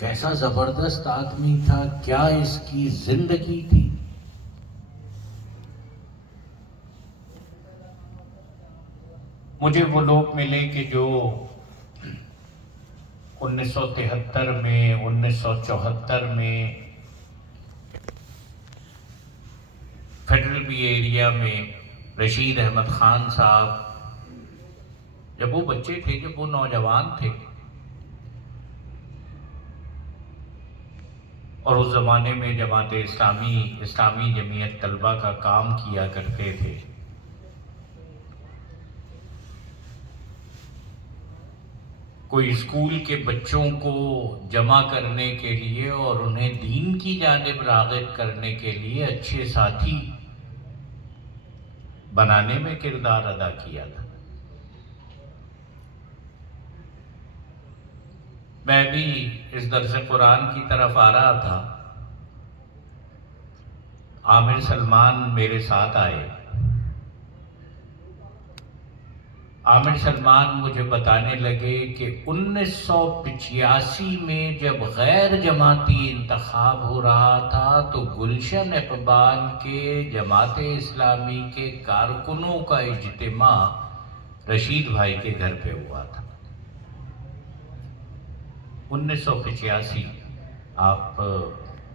کیسا زبردست آدمی تھا، کیا اس کی زندگی تھی۔ مجھے وہ لوگ ملے کہ جو 1973 میں 1974 میں فیڈرل بی ایریا میں رشید احمد خان صاحب، جب وہ بچے تھے، جب وہ نوجوان تھے، اور اس زمانے میں جماعت اسلامی جمعیت طلبہ کا کام کیا کرتے تھے، کوئی اسکول کے بچوں کو جمع کرنے کے لیے اور انہیں دین کی جانب راغب کرنے کے لیے اچھے ساتھی بنانے میں کردار ادا کیا تھا۔ میں بھی اس درس قرآن کی طرف آ رہا تھا، عامر سلمان میرے ساتھ آئے۔ عامر سلمان مجھے بتانے لگے کہ 1985 میں جب غیر جماعتی انتخاب ہو رہا تھا تو گلشن اقبال کے جماعت اسلامی کے کارکنوں کا اجتماع رشید بھائی کے گھر پہ ہوا تھا۔ 1985، آپ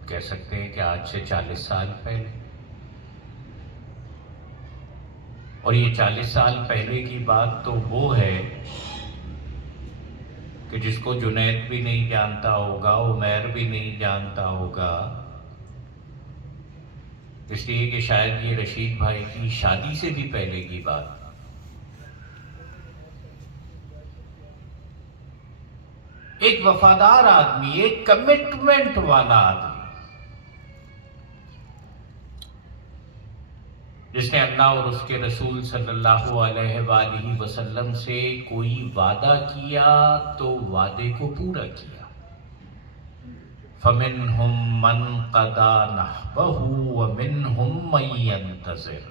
کہہ سکتے ہیں کہ آج سے 40 سال پہلے، اور یہ 40 سال پہلے کی بات تو وہ ہے کہ جس کو جنید بھی نہیں جانتا ہوگا، عمیر بھی نہیں جانتا ہوگا، اس لیے کہ شاید یہ رشید بھائی کی شادی سے بھی پہلے کی بات۔ ایک وفادار آدمی، ایک کمٹمنٹ والا آدمی، جس نے اللہ اور اس کے رسول صلی اللہ علیہ وآلہ وسلم سے کوئی وعدہ کیا تو وعدے کو پورا کیا۔ فَمِنْهُمْ مَنْ قَضَى نَحْبَهُ وَمِنْهُمْ مَنْ يَنْتَظِرُ۔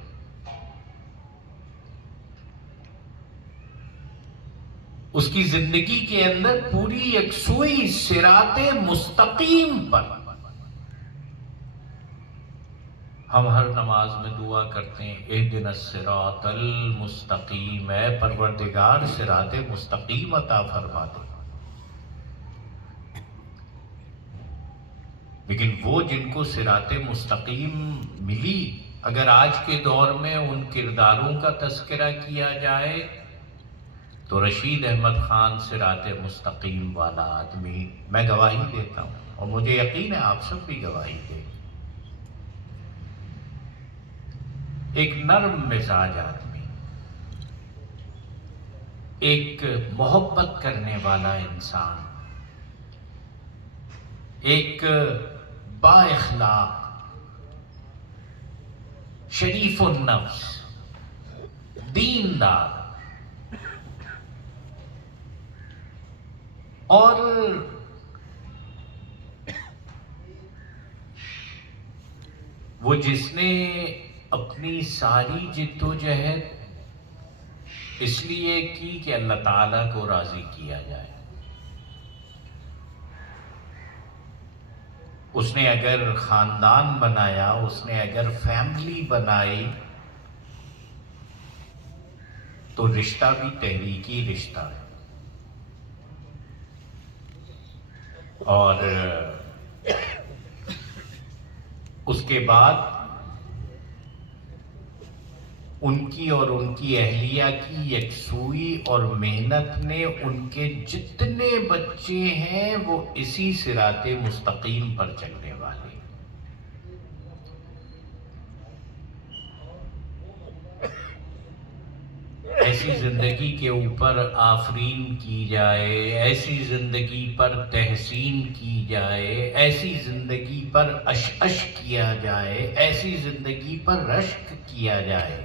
اس کی زندگی کے اندر پوری یکسوئی صراط مستقیم پر۔ ہم ہر نماز میں دعا کرتے ہیں، اہدنا الصراط المستقیم، اے پروردگار صراط مستقیم عطا فرما دے۔ لیکن وہ جن کو صراط مستقیم ملی، اگر آج کے دور میں ان کرداروں کا تذکرہ کیا جائے تو رشید احمد خان صراط مستقیم والا آدمی، میں گواہی دیتا ہوں، اور مجھے یقین ہے آپ سب بھی گواہی دیں۔ ایک نرم مزاج آدمی، ایک محبت کرنے والا انسان، ایک با اخلاق، شریف النفس، دیندار، اور وہ جس نے اپنی ساری جد و جہد اس لیے کی کہ اللہ تعالیٰ کو راضی کیا جائے۔ اس نے اگر خاندان بنایا، اس نے اگر فیملی بنائی، تو رشتہ بھی تحریکی رشتہ ہے۔ اور اس کے بعد ان کی اور ان کی اہلیہ کی یکسوئی اور محنت نے ان کے جتنے بچے ہیں وہ اسی صراط مستقیم پر چلنے والے۔ ایسی زندگی کے اوپر آفرین کی جائے، ایسی زندگی پر تحسین کی جائے، ایسی زندگی پر عش کیا جائے، ایسی زندگی پر رشک کیا جائے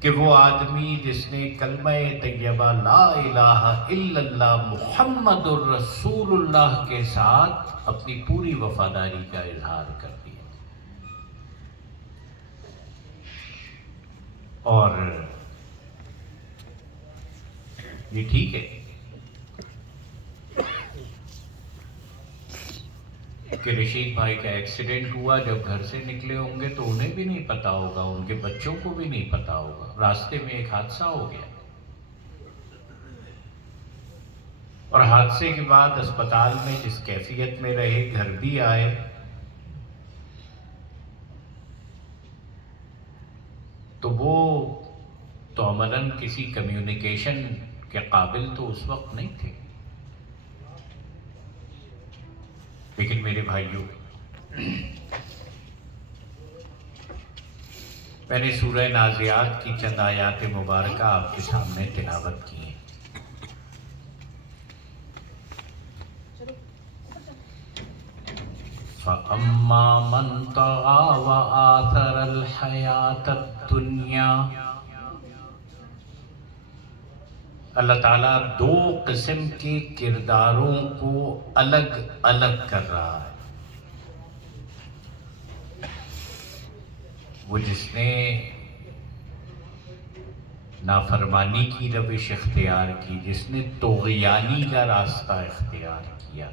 کہ وہ آدمی جس نے کلمہ طیبہ لا الہ الا اللہ محمد الرسول اللہ کے ساتھ اپنی پوری وفاداری کا اظہار کر دیا، اور یہ ٹھیک ہے کہ رشید بھائی کا ایکسیڈنٹ ہوا، جب گھر سے نکلے ہوں گے تو انہیں بھی نہیں پتا ہوگا، ان کے بچوں کو بھی نہیں پتا ہوگا، راستے میں ایک حادثہ ہو گیا، اور حادثے کے بعد اسپتال میں جس کیفیت میں رہے، گھر بھی آئے، تو وہ تو عملاً کسی کمیونیکیشن کے قابل تو اس وقت نہیں تھے۔ لیکن میرے بھائیوں، میں نے سورہ نازعات کی چند آیات مبارکہ آپ کے سامنے تلاوت کی ہیں۔ فَأَمَّا مَنْ طَغَىٰ وَآثَرَ الْحَيَاةَ الدُّنْيَا، اللہ تعالیٰ دو قسم کے کرداروں کو الگ الگ کر رہا ہے۔ وہ جس نے نافرمانی کی روش اختیار کی، جس نے طغیانی کا راستہ اختیار کیا،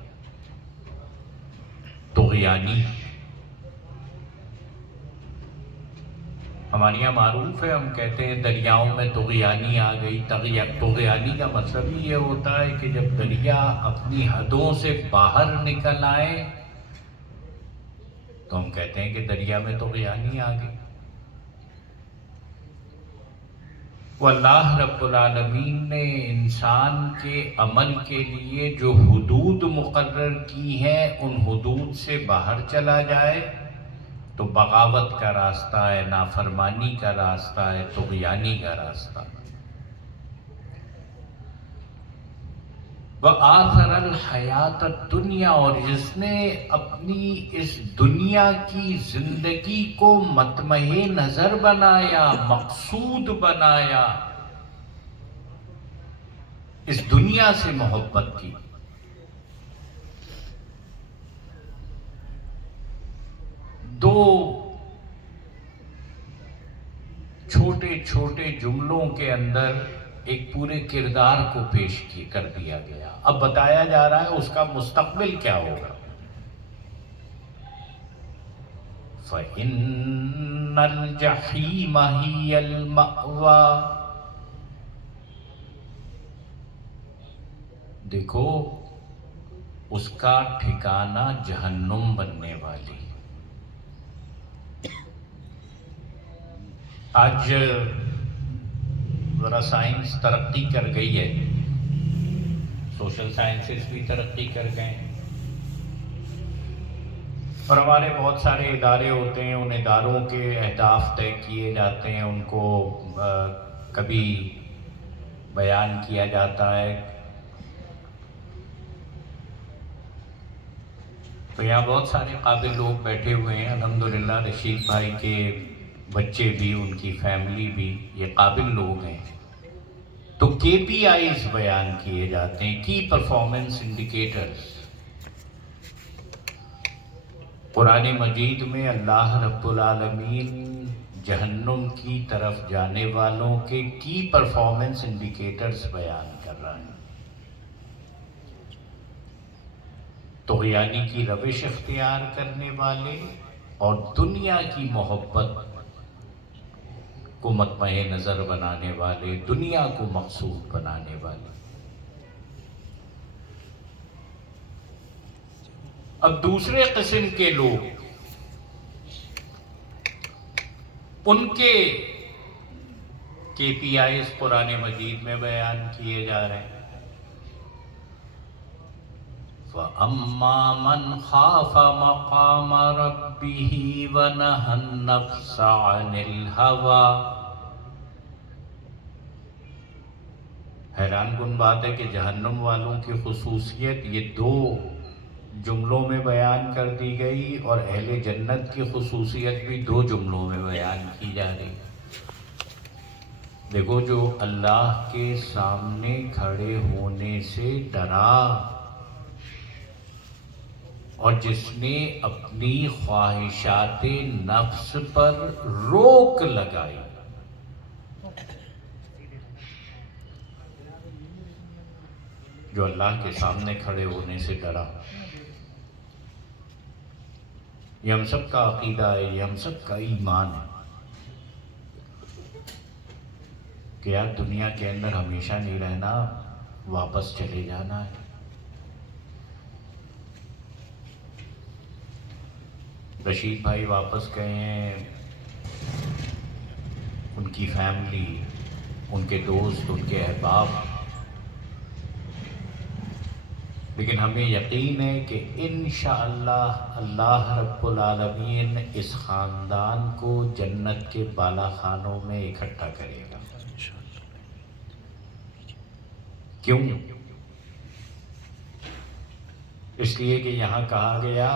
طغیانی ہمارے یہاں معروف ہے، ہم کہتے ہیں دریاؤں میں طغیانی آ گئی۔ طغیانی کا مطلب ہی یہ ہوتا ہے کہ جب دریا اپنی حدوں سے باہر نکل آئے تو ہم کہتے ہیں کہ دریا میں طغیانی آ گئی۔ وہ اللہ رب العالمین نے انسان کے عمل کے لیے جو حدود مقرر کی ہیں، ان حدود سے باہر چلا جائے تو بغاوت کا راستہ ہے، نافرمانی کا راستہ ہے، طغیانی کا راستہ۔ وَآثَرَ الْحَيَاةَ الدُّنْيَا، اور جس نے اپنی اس دنیا کی زندگی کو مطمع نظر بنایا، مقصود بنایا، اس دنیا سے محبت کی۔ دو چھوٹے چھوٹے جملوں کے اندر ایک پورے کردار کو پیش کر دیا گیا۔ اب بتایا جا رہا ہے اس کا مستقبل کیا ہوگا۔ فَإِنَّ الْجَحِيمَ هِيَ الْمَأْوَىٰ، دیکھو اس کا ٹھکانہ جہنم بننے والی۔ آج ذرا سائنس ترقی کر گئی ہے، سوشل سائنسز بھی ترقی کر گئے ہیں، اور ہمارے بہت سارے ادارے ہوتے ہیں، ان اداروں کے اہداف طے کیے جاتے ہیں، ان کو کبھی بیان کیا جاتا ہے۔ تو یہاں بہت سارے قابل لوگ بیٹھے ہوئے ہیں، الحمدللہ رشید بھائی کے بچے بھی، ان کی فیملی بھی، یہ قابل لوگ ہیں۔ تو کے پی آئیز بیان کیے جاتے ہیں، کی پرفارمنس انڈیکیٹرز۔ قرآن مجید میں اللہ رب العالمین جہنم کی طرف جانے والوں کے کی پرفارمنس انڈیکیٹرز بیان کر رہا ہے۔ طغیانی کی روش اختیار کرنے والے اور دنیا کی محبت کو مطمع نظر بنانے والے، دنیا کو مقصود بنانے والے۔ اب دوسرے قسم کے لوگ، ان کے پی آئیز قرآن مجید میں بیان کیے جا رہے ہیں۔ فَأَمَّا مَنْ خَافَ مَقَامَ رَبِّهِ وَنَهَى النَّفْسَ عَنِ الْهَوَىٰ، حیران کن بات ہے کہ جہنم والوں کی خصوصیت یہ دو جملوں میں بیان کر دی گئی، اور اہل جنت کی خصوصیت بھی دو جملوں میں بیان کی جا رہی۔ دیکھو، جو اللہ کے سامنے کھڑے ہونے سے ڈرا اور جس نے اپنی خواہشات نفس پر روک لگائی، جو اللہ کے سامنے کھڑے ہونے سے ڈرا، یہ ہم سب کا عقیدہ ہے، یہ ہم سب کا ایمان ہے کہ یار دنیا کے اندر ہمیشہ نہیں رہنا، واپس چلے جانا ہے۔ رشید بھائی واپس گئے ہیں، ان کی فیملی، ان کے دوست، ان کے احباب، لیکن ہمیں یقین ہے کہ انشاءاللہ اللہ رب العالمین اس خاندان کو جنت کے بالا خانوں میں اکٹھا کرے گا۔ کیوں؟ اس لیے کہ یہاں کہا گیا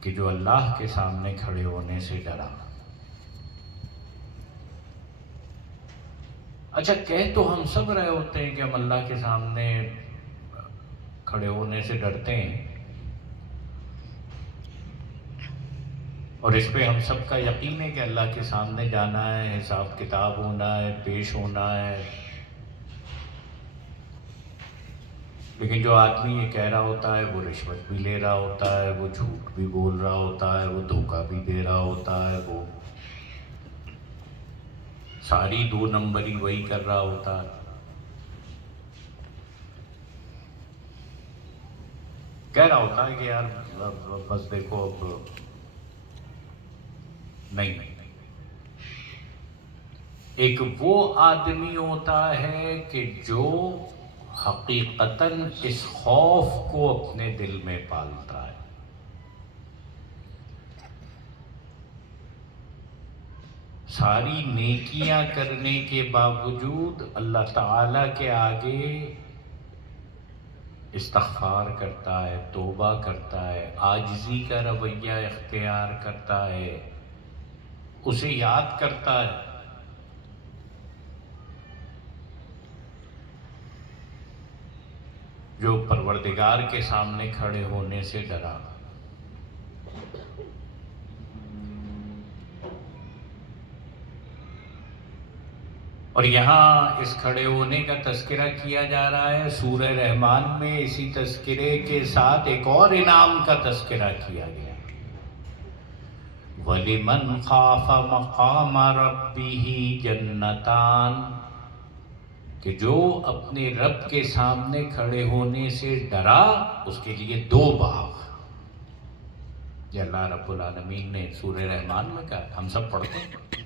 کہ جو اللہ کے سامنے کھڑے ہونے سے ڈرا۔ اچھا، کہہ تو ہم سب رہے ہوتے ہیں کہ ہم اللہ کے سامنے کھڑے ہونے سے ڈرتے ہیں، اور اس پہ ہم سب کا یقین ہے کہ اللہ کے سامنے جانا ہے، حساب کتاب ہونا ہے، پیش ہونا ہے۔ لیکن جو آدمی یہ کہہ رہا ہوتا ہے وہ رشوت بھی لے رہا ہوتا ہے، وہ جھوٹ بھی بول رہا ہوتا ہے، وہ دھوکہ بھی دے رہا ہوتا ہے، وہ ساری 2 نمبری وہی کر رہا ہوتا ہے۔ کہہ رہا ہوتا ہے کہ یار بس دیکھو اب نہیں۔ ایک وہ آدمی ہوتا ہے کہ جو حقیقتاً اس خوف کو اپنے دل میں پالتا ہے۔ ساری نیکیاں کرنے کے باوجود اللہ تعالیٰ کے آگے استغفار کرتا ہے، توبہ کرتا ہے، عاجزی کا رویہ اختیار کرتا ہے، اسے یاد کرتا ہے۔ جو پروردگار کے سامنے کھڑے ہونے سے ڈرا۔ اور یہاں اس کھڑے ہونے کا تذکرہ کیا جا رہا ہے سورہ رحمان میں، اسی تذکرے کے ساتھ ایک اور انعام کا تذکرہ کیا گیا۔ وَلِمَنْ خَافَ مَقَامَ رَبِّهِ جَنَّتَانِ، کہ جو اپنے رب کے سامنے کھڑے ہونے سے ڈرا اس کے لیے 2 باغ۔ یہ اللہ رب العالمین نے سورہ رحمان میں کہا، ہم سب پڑھتے ہیں۔